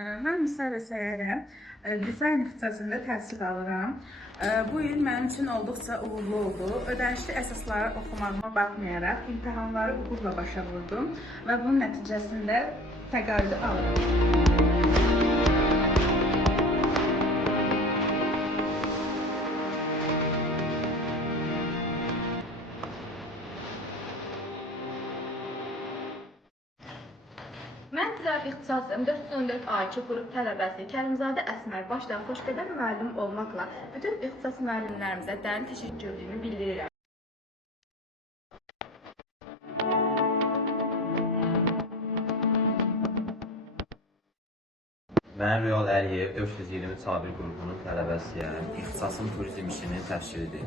Mən Misal Əsəyərəm. Dizayn ixtisasında təhsil alıram. Bu il mənim üçün olduqca uğurlu oldu. Ödənişli əsasları oxumağıma baxmayaraq imtahanları uğurla başa vurdum və bunun nəticəsində təqaüdü aldım. Mən Ticarət İxtisasım 414 A2 qrup tələbəsi Kərimzadə Əsmər başdan xoşqədəm müəllim olmaqla bütün ixtisas müəllimlərimizə dərin təşəkkürümü bildirirəm. Mən Real Əliyev 423 A1 qrupunun tələbəsiyəm. İxtisasım turizm işinin təşkilidir.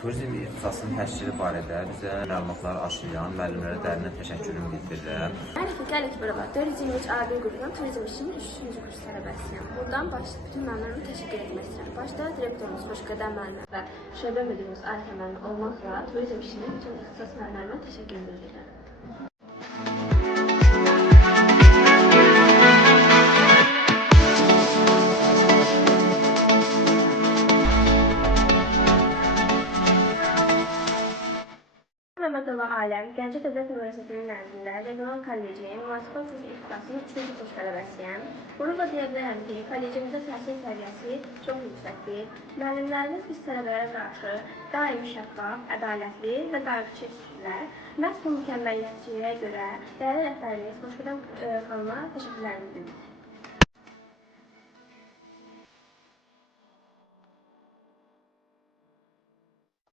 Turizm ixtisasının təşkili barədə bizə məlumatlar aşılayan müəllimlərə dərindən təşəkkürümü bildirirəm. Mən Rəfiqə Ələkbərova 423 A1 qrupunun turizm işinin 3-cü kurs tələbəsiyəm. Buradan bütün müəllimlərimə təşəkkür etmək istəyirəm. Başda direktorumuz Xoşqədəm müəllimə və şöbə müdirimiz Arifə müəllimə olmaqla turizm işinin bütün ixtisas müəllimlərimə təşəkkür bildirirəm. Məmmədova Aləm, Gəncə Dövlət Universitetinin nəzdində Regional Kollecinin Müvafiq Hüquq İxtisasının 3-cü kurs tələbəsiyəm. Qürurla deyə bilərəm ki, kollecimizdə təhsil səviyyəsi çox yüksəkdir. Müəllimlərimiz biz tələbələrə qarşı daim şəffaf, ədalətli və qayğıkeşdirlər. Məhz bu mükəmməlliyətçiliyə görə dəyərli rəhbərimiz Xoşqədəm xanıma təşəkkürlərimizi bildiririk.